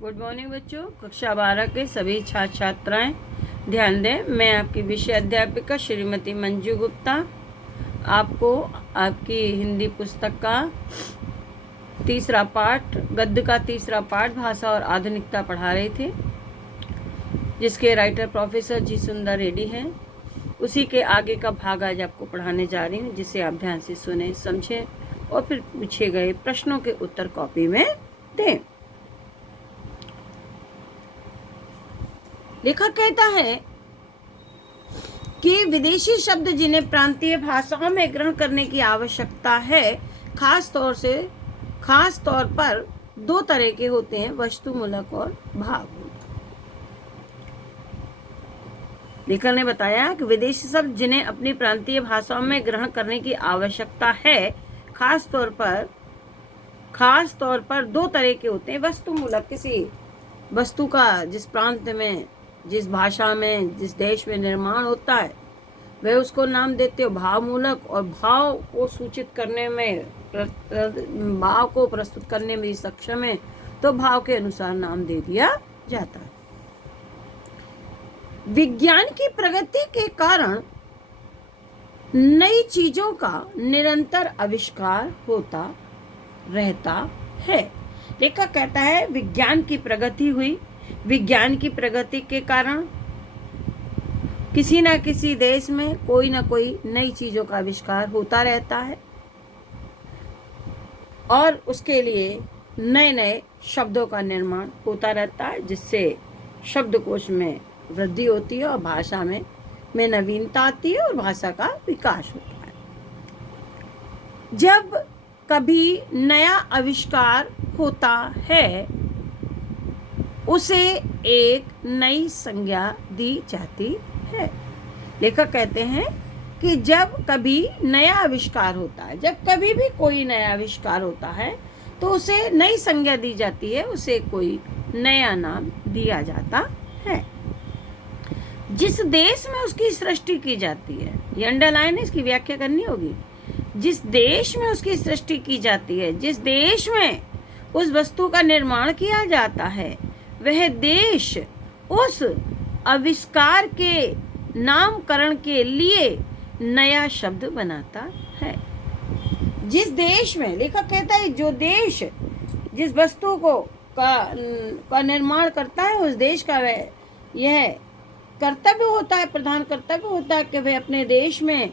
Good morning बच्चों। कक्षा 12 के सभी छात्र छात्राएं ध्यान दें। मैं आपकी विषय अध्यापिका श्रीमती मंजू गुप्ता आपको आपकी हिंदी पुस्तक का तीसरा पाठ, गद्य का तीसरा पाठ भाषा और आधुनिकता पढ़ा रही थी, जिसके राइटर प्रोफेसर जी सुंदर रेड्डी हैं। उसी के आगे का भाग आज आपको पढ़ाने जा रही हूँ, जिसे आप ध्यान से सुने, समझें और फिर पूछे गए प्रश्नों के उत्तर कॉपी में दें। लेखक कहता है कि विदेशी शब्द जिन्हें प्रांतीय भाषाओं में ग्रहण करने की आवश्यकता है, खास तौर पर दो तरह के होते हैं, वस्तुमूलक और भावमूलक। लेखक ने बताया कि विदेशी शब्द जिन्हें अपनी प्रांतीय भाषाओं में ग्रहण करने की आवश्यकता है, खास तौर पर दो तरह के होते हैं। वस्तुमूलक, किसी वस्तु का जिस प्रांत में, जिस भाषा में, जिस देश में निर्माण होता है वह उसको नाम देते हो। भावमूलक, और भाव को सूचित करने में, भाव को प्रस्तुत करने में सक्षम है तो भाव के अनुसार नाम दे दिया जाता है। विज्ञान की प्रगति के कारण नई चीजों का निरंतर आविष्कार होता रहता है। लेखक कहता है विज्ञान की प्रगति हुई, विज्ञान की प्रगति के कारण किसी न किसी देश में कोई ना कोई नई चीजों का आविष्कार होता रहता है और उसके लिए नए नए शब्दों का निर्माण होता रहता है, जिससे शब्दकोश में वृद्धि होती है और भाषा में नवीनता आती है और भाषा का विकास होता है। जब कभी नया आविष्कार होता है उसे एक नई संज्ञा दी जाती है। लेखक कहते हैं कि जब कभी नया आविष्कार होता है, जब कभी भी कोई नया आविष्कार होता है तो उसे नई संज्ञा दी जाती है, उसे कोई नया नाम दिया जाता है। जिस देश में उसकी सृष्टि की जाती है, ये अंडरलाइन है, इसकी व्याख्या करनी होगी। जिस देश में उसकी सृष्टि की जाती है, जिस देश में उस वस्तु का निर्माण किया जाता है, वह देश उस आविष्कार के नामकरण के लिए नया शब्द बनाता है। जिस देश में, लेखक कहता है, जो देश जिस वस्तु को का निर्माण करता है, उस देश का वह यह कर्तव्य होता है, प्रधान कर्तव्य होता है कि वह अपने देश में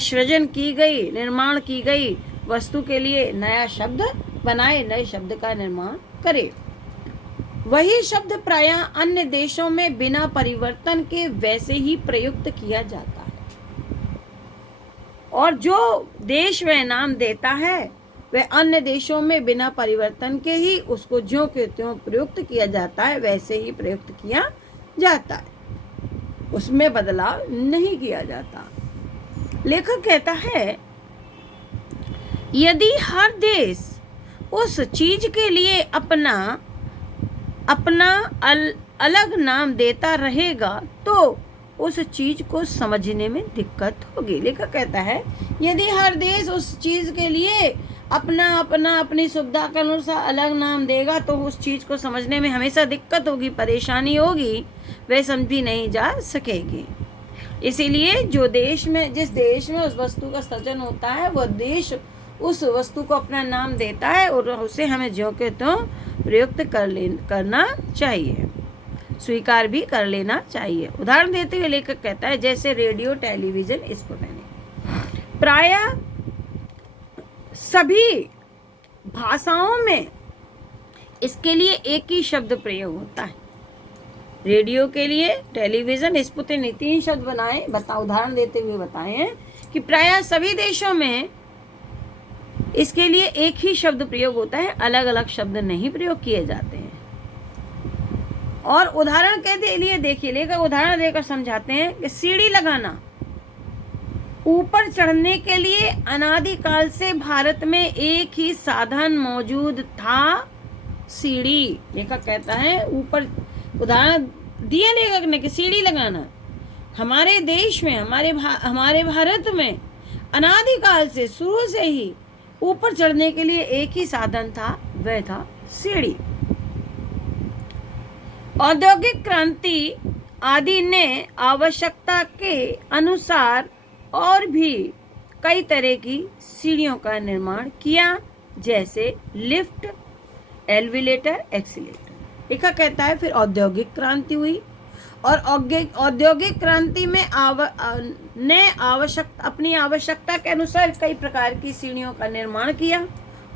सृजन की गई, निर्माण की गई वस्तु के लिए नया शब्द बनाए, नए शब्द का निर्माण करे। वही शब्द प्रायः अन्य देशों में बिना परिवर्तन के वैसे ही प्रयुक्त किया जाता है, और जो देश वह नाम देता है वह अन्य देशों में बिना परिवर्तन के ही उसको ज्यों के त्यों प्रयुक्त किया जाता है, वैसे ही प्रयुक्त किया जाता है, उसमें बदलाव नहीं किया जाता। लेखक कहता है यदि हर देश उस चीज के लिए अपना अलग नाम देता रहेगा तो उस चीज को समझने में दिक्कत होगी। लेखक कहता है यदि हर देश उस चीज के लिए अपनी सुविधा के अनुसार अलग नाम देगा तो उस चीज को समझने में हमेशा दिक्कत होगी, परेशानी होगी, वह समझी नहीं जा सकेगी। इसीलिए जिस देश में उस वस्तु का सृजन होता है, वह देश उस वस्तु को अपना नाम देता है और उसे हमें ज्यों के त्यों प्रयुक्त करना चाहिए, स्वीकार भी कर लेना चाहिए। उदाहरण देते हुए लेखक कहता है जैसे रेडियो, टेलीविजन, स्पुतनिक। प्रायः सभी भाषाओं में इसके लिए एक ही शब्द प्रयोग होता है। रेडियो के लिए, टेलीविजन, स्पुतनिक, तीन शब्द उदाहरण देते हुए बताए हैं कि प्रायः सभी देशों में इसके लिए एक ही शब्द प्रयोग होता है, अलग अलग शब्द नहीं प्रयोग किए जाते हैं। और उदाहरण के लिए देखिए, लेकर उदाहरण देकर समझाते हैं कि सीढ़ी लगाना, ऊपर चढ़ने के लिए अनादिकाल से भारत में एक ही साधन मौजूद था, सीढ़ी। लेखक कहता है ऊपर उदाहरण दिए लेखक ने कि सीढ़ी लगाना हमारे देश में, हमारे भारत में अनादिकाल से, शुरू से ही ऊपर चढ़ने के लिए एक ही साधन था, वह था सीढ़ी। औद्योगिक क्रांति आदि ने आवश्यकता के अनुसार और भी कई तरह की सीढ़ियों का निर्माण किया, जैसे लिफ्ट, एलिवेटर, एक्सीलेटर। लिखा कहता है फिर औद्योगिक क्रांति हुई और औद्योगिक क्रांति में अपनी आवश्यकता के अनुसार कई प्रकार की सीढ़ियों का निर्माण किया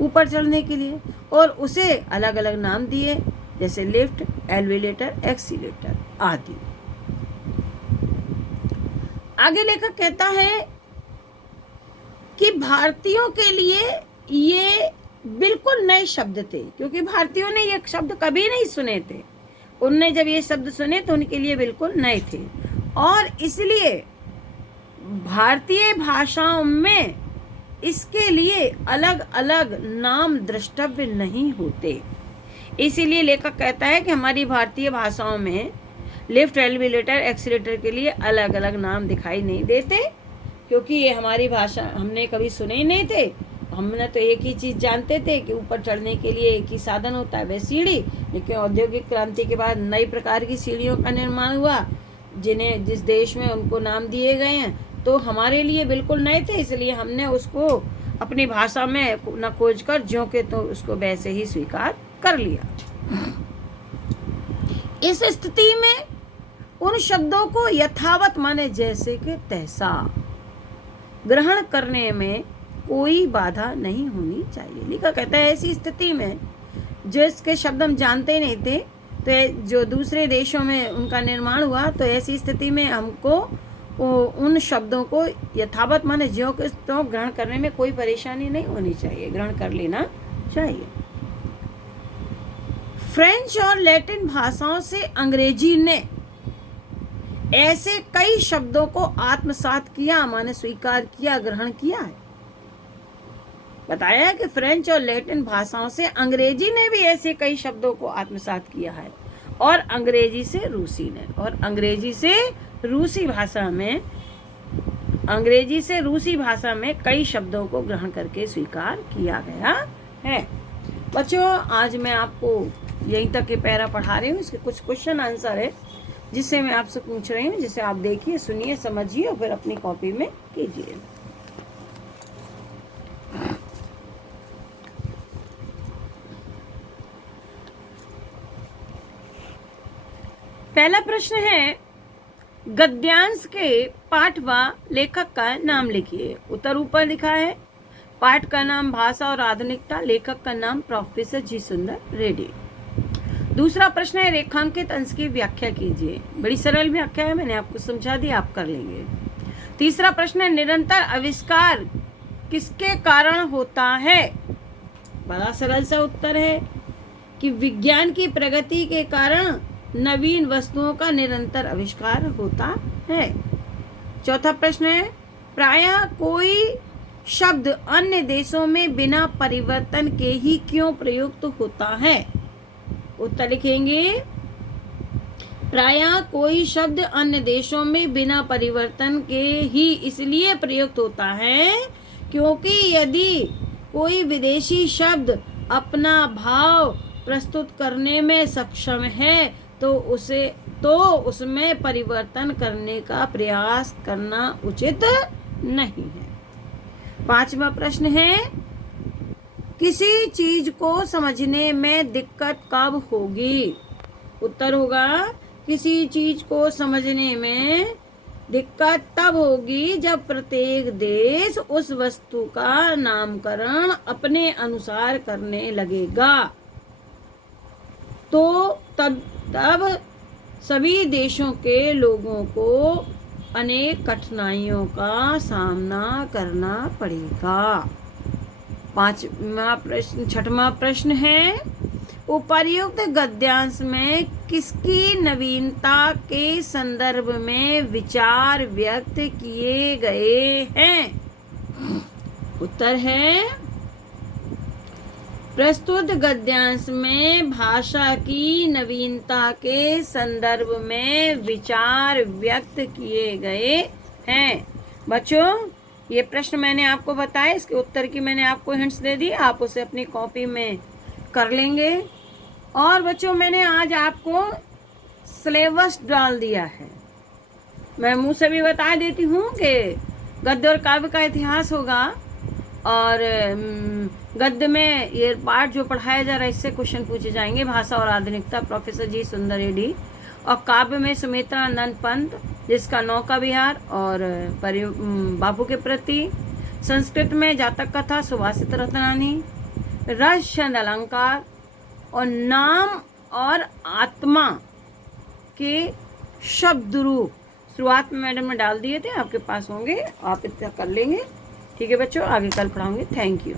ऊपर चढ़ने के लिए, और उसे अलग अलग नाम दिए, जैसे लिफ्ट, एलिवेटर, एक्सीलेटर आदि। आगे लेखक कहता है कि भारतीयों के लिए ये बिल्कुल नए शब्द थे, क्योंकि भारतीयों ने ये शब्द कभी नहीं सुने थे। उनने जब ये शब्द सुने तो उनके लिए बिल्कुल नए थे, और इसलिए भारतीय भाषाओं में इसके लिए अलग अलग नाम द्रष्टव्य नहीं होते। इसीलिए लेखक कहता है कि हमारी भारतीय भाषाओं में लिफ्ट, एलिवेटर, एक्सीलेटर के लिए अलग अलग नाम दिखाई नहीं देते, क्योंकि ये हमारी भाषा हमने कभी सुने ही नहीं थे। हमने तो एक ही चीज़ जानते थे कि ऊपर चढ़ने के लिए एक ही साधन होता है, वह सीढ़ी। लेकिन औद्योगिक क्रांति के बाद नई प्रकार की सीढ़ियों का निर्माण हुआ, जिन्हें जिस देश में उनको नाम दिए गए हैं, तो हमारे लिए बिल्कुल नए थे। इसलिए हमने उसको अपनी भाषा में न खोज कर ज्यों के तो उसको वैसे ही स्वीकार कर लिया। इस स्थिति में उन शब्दों को यथावत माने जैसे के तैसा ग्रहण करने में कोई बाधा नहीं होनी चाहिए। लिखा कहता है ऐसी स्थिति में जो इसके शब्द हम जानते नहीं थे, तो जो दूसरे देशों में उनका निर्माण हुआ, तो ऐसी स्थिति में हमको उन शब्दों को यथावत माने ज्यों के त्यों ग्रहण करने में कोई परेशानी नहीं होनी चाहिए, ग्रहण कर लेना चाहिए। फ्रेंच और लैटिन भाषाओं से अंग्रेजी ने ऐसे कई शब्दों को आत्मसात किया, माने स्वीकार किया, ग्रहण किया है। बताया है कि फ्रेंच और लैटिन भाषाओं से अंग्रेजी ने भी ऐसे कई शब्दों को आत्मसात किया है, और अंग्रेजी से रूसी ने, और अंग्रेजी से रूसी भाषा में कई शब्दों को ग्रहण करके स्वीकार किया गया है। बच्चों, आज मैं आपको यहीं तक के पैरा पढ़ा रही हूँ। इसके कुछ क्वेश्चन आंसर है जिससे मैं आपसे पूछ रही हूँ, जिसे आप देखिए, सुनिए, समझिए और फिर अपनी कॉपी में कीजिए। पहला प्रश्न है, गद्यांश के पाठ व लेखक का नाम लिखिए। उत्तर ऊपर लिखा है। पाठ का नाम भाषा और आधुनिकता, लेखक का नाम प्रोफेसर जी सुंदर रेड्डी। दूसरा प्रश्न है, रेखांकित अंश की व्याख्या कीजिए। बड़ी सरल व्याख्या है, मैंने आपको समझा दी, आप कर लेंगे। तीसरा प्रश्न है, निरंतर आविष्कार किसके कारण होता है? बड़ा सरल सा उत्तर है कि विज्ञान की प्रगति के कारण नवीन वस्तुओं का निरंतर आविष्कार होता है। चौथा प्रश्न है, प्रायः कोई शब्द अन्य देशों में बिना परिवर्तन के ही क्यों प्रयुक्त होता है? उत्तर लिखेंगे, प्रायः कोई शब्द अन्य देशों में बिना परिवर्तन के ही इसलिए प्रयुक्त होता है क्योंकि यदि कोई विदेशी शब्द अपना भाव प्रस्तुत करने में सक्षम है तो उसमें परिवर्तन करने का प्रयास करना उचित नहीं है। पांचवा प्रश्न है, किसी चीज को समझने में दिक्कत कब होगी? उत्तर होगा, किसी चीज को समझने में दिक्कत तब होगी जब प्रत्येक देश उस वस्तु का नामकरण अपने अनुसार करने लगेगा, तो तब सभी देशों के लोगों को अनेक कठिनाइयों का सामना करना पड़ेगा। छठवां प्रश्न है, उपर्युक्त गद्यांश में किसकी नवीनता के संदर्भ में विचार व्यक्त किए गए हैं? उत्तर है, प्रस्तुत गद्यांश में भाषा की नवीनता के संदर्भ में विचार व्यक्त किए गए हैं। बच्चों, ये प्रश्न मैंने आपको बताया, इसके उत्तर की मैंने आपको हिंट्स दे दी, आप उसे अपनी कॉपी में कर लेंगे। और बच्चों, मैंने आज आपको सिलेबस डाल दिया है। मैं मुंह से भी बता देती हूँ कि गद्य और काव्य का इतिहास होगा, और गद्य में ये पाठ जो पढ़ाया जा रहा है इससे क्वेश्चन पूछे जाएंगे, भाषा और आधुनिकता, प्रोफेसर जी सुंदर एडी। और काव्य में सुमित्रा नंद पंत, जिसका नौका विहार और बापू के प्रति। संस्कृत में जातक कथा सुभाषित रत्नानी। रस छंद अलंकार और नाम और आत्मा के शब्द रूप शुरुआत में मैडम ने डाल दिए थे, आपके पास होंगे, आप इतना कर लेंगे। ठीक है बच्चों, आगे कल पढ़ाऊंगी। Thank you.